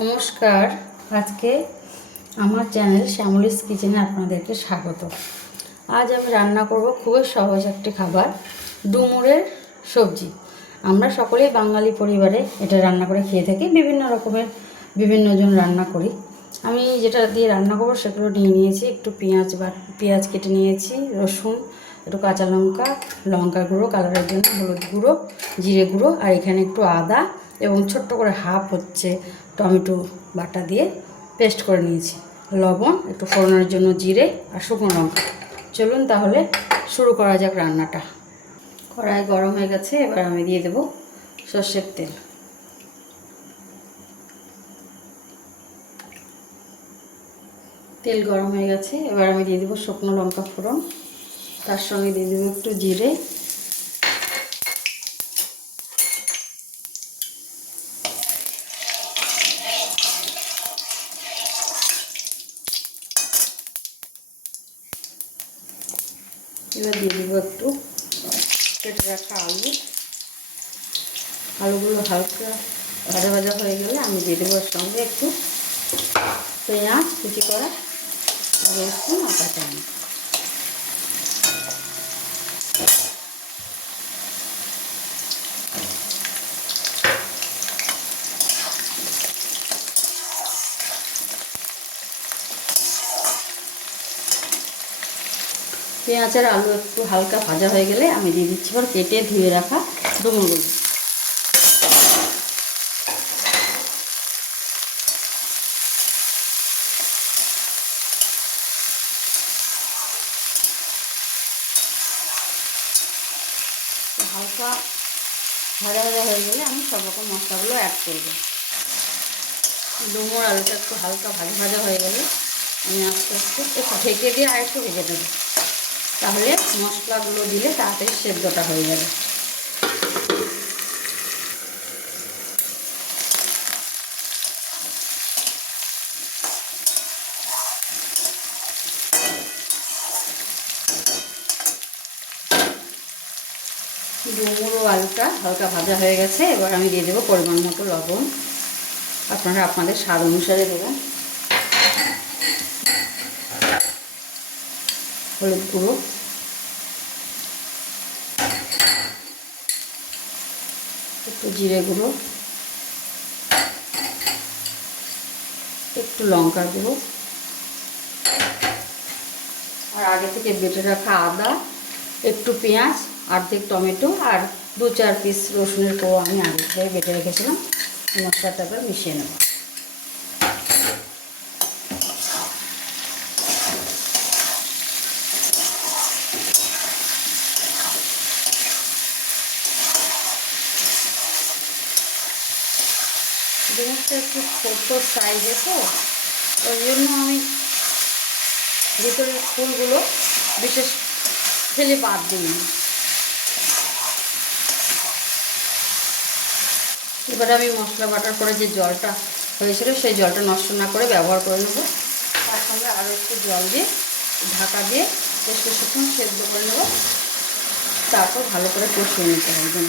নমস্কার। আজকে আমার চ্যানেল শ্যামলিস কিচেনে আপনাদেরকে স্বাগত। আজ আমি রান্না করব খুবই সহজ একটি খাবার, ডুমুরের সবজি। আমরা সকলেই বাঙালি পরিবারে এটা রান্না করে খেয়ে থাকি, বিভিন্ন রকমের বিভিন্ন জন রান্না করি। আমি যেটা দিয়ে রান্না করবো সেগুলো নিয়ে নিয়েছি। একটু পেঁয়াজ কেটে নিয়েছি, রসুন, একটু কাঁচা লঙ্কা, লঙ্কা গুঁড়ো কালারের জন্য, হলুদ গুঁড়ো, জিরে গুঁড়ো, আর এখানে একটু আদা এবং ছোট্ট করে হাফ টমেটো বাটা দিয়ে পেস্ট করে নিয়েছি, লবণ, একটু ফোড়নের জন্য জিরে আর শুকনো লঙ্কা। চলুন তাহলে শুরু করা যাক রান্নাটা। কড়াই গরম হয়ে গেছে, এবার আমি দিয়ে দেব সর্ষের তেল। তেল গরম হয়ে গেছে, এবার আমি দিয়ে দেবো শুকনো লঙ্কা ফোড়ন, তার সঙ্গে দিয়ে দেবো একটু জিরে, এবার দিয়ে দেবো একটু কেটে রাখা আলুগুলো হালকা ভাজা ভাজা হয়ে গেলে আমি দিয়ে দেবো এর সঙ্গে একটু পেঁয়াজ কুচি করা, রসুন আর কাঁচা লঙ্কা। পেঁয়াজ আর আলু একটু হালকা ভাজা হয়ে গেলে আমি দিয়ে দিচ্ছি এবার কেটে ধুয়ে রাখা ডুমুরগুলো। হালকা ভাজা ভাজা হয়ে গেলে আমি সব রকম মশলাগুলো অ্যাড করব। ডুমুর আলুটা একটু হালকা ভাজা ভাজা হয়ে গেলে আমি আস্তে আস্তে একটু ঢেকে দিয়ে আর একটু ভেজে দেবো, তাহলে মশলাগুলো দিলে তাড়াতাড়ি সেদ্ধটা হয়ে যাবে। ডুমুর ও আলুটা হালকা ভাজা হয়ে গেছে, এবার আমি দিয়ে দেবো পরিমাণ মতো লবণ। আপনারা আপনাদের স্বাদ অনুসারে দেবেন। হলুদ গুঁড়ো, একটু জিরে গুঁড়ো, একটু লঙ্কার গুঁড়ো, আর আগে থেকে বেটে রাখা আদা, একটু পেঁয়াজ, অর্ধেক টমেটো আর 2-4 পিস রসুনের কোয়া আমি আগে থেকে বেটে রেখেছিলাম। মশলাটা এবার মিশিয়ে নেব। জিনিসটা একটু ছোটো সাইজে তো, ওই জন্য আমি ভিতরের ফুলগুলো বিশেষ ফেলে বাদ দিই। এবারে আমি মশলা বাটার পরে যে জলটা হয়েছিল সেই জলটা নষ্ট না করে ব্যবহার করে নেব। তার সঙ্গে আরও একটু জল দিয়ে ঢাকা দিয়ে বেশ কিছুক্ষণ সেদ্ধ করে নেব, তারপর ভালো করে কষিয়ে নিতে হবে।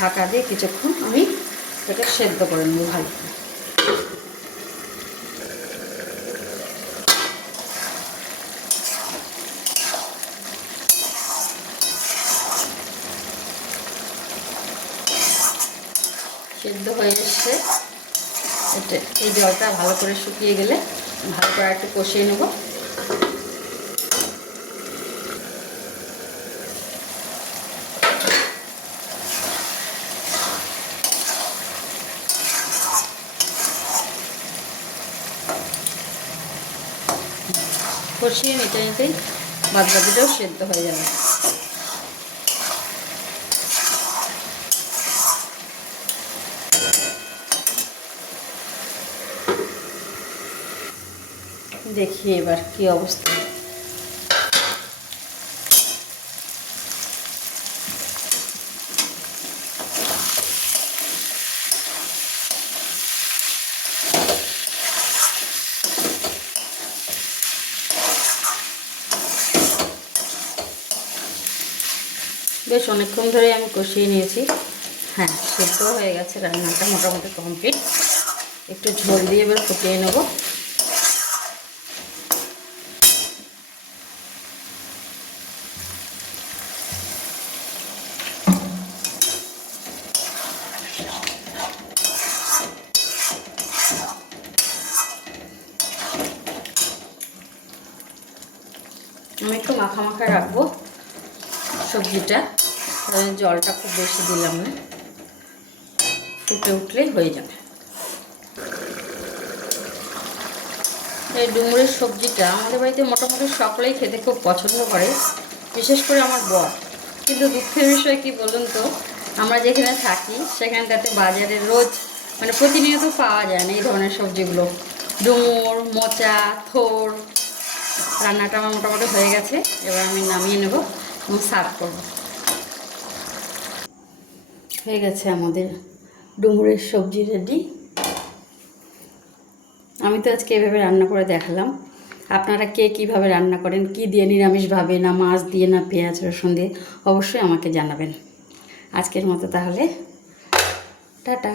ঢাকা দিয়ে কিছুক্ষণ আমি এটা সেদ্ধ করে নেব ভালো করে। সেদ্ধ হয়ে এসছে, এই জলটা ভালো করে শুকিয়ে গেলে ভালো করে একটু কষিয়ে নেব। কষিয়ে নিতে নিতেই বাদবাকিটাও সেদ্ধ হয়ে যাবে। দেখি এবার কি অবস্থা। বেশ অনেকক্ষণ ধরে আমি কষিয়ে নিয়েছি, হ্যাঁ, সেদ্ধ হয়ে গেছে, রান্নাটা মোটামুটি কমপ্লিট। একটু ঝোল দিয়ে এবার ফুটিয়ে নেব। আমি একটু মাখা মাখা রাখবো সবজিটা, জলটা খুব বেশি দিলাম না, ফুটে উঠলেই হয়ে যাবে। এই ডুমুরের সবজিটা আমাদের বাড়িতে মোটামুটি সকলেই খেতে খুব পছন্দ করে, বিশেষ করে আমার বর। কিন্তু দুঃখের বিষয় কি বলুন তো, আমরা যেখানে থাকি সেখানটাতে বাজারে রোজ মানে প্রতিনিয়ত পাওয়া যায় না এই ধরনের সবজিগুলো। ডুমুর, মোচা, থোর। রান্নাটা আমার মোটামুটি হয়ে গেছে, এবার আমি নামিয়ে নেব এবং সার্ভ করব। হয়ে গেছে আমাদের ডুমুরের সবজি রেডি। আমি তো আজকে এভাবে রান্না করে দেখালাম। আপনারা কে কীভাবে রান্না করেন, কি দিয়ে, নিরামিষভাবে না মাছ দিয়ে না পেঁয়াজ রসুন দিয়ে, অবশ্যই আমাকে জানাবেন। আজকের মতো তাহলে টাটা।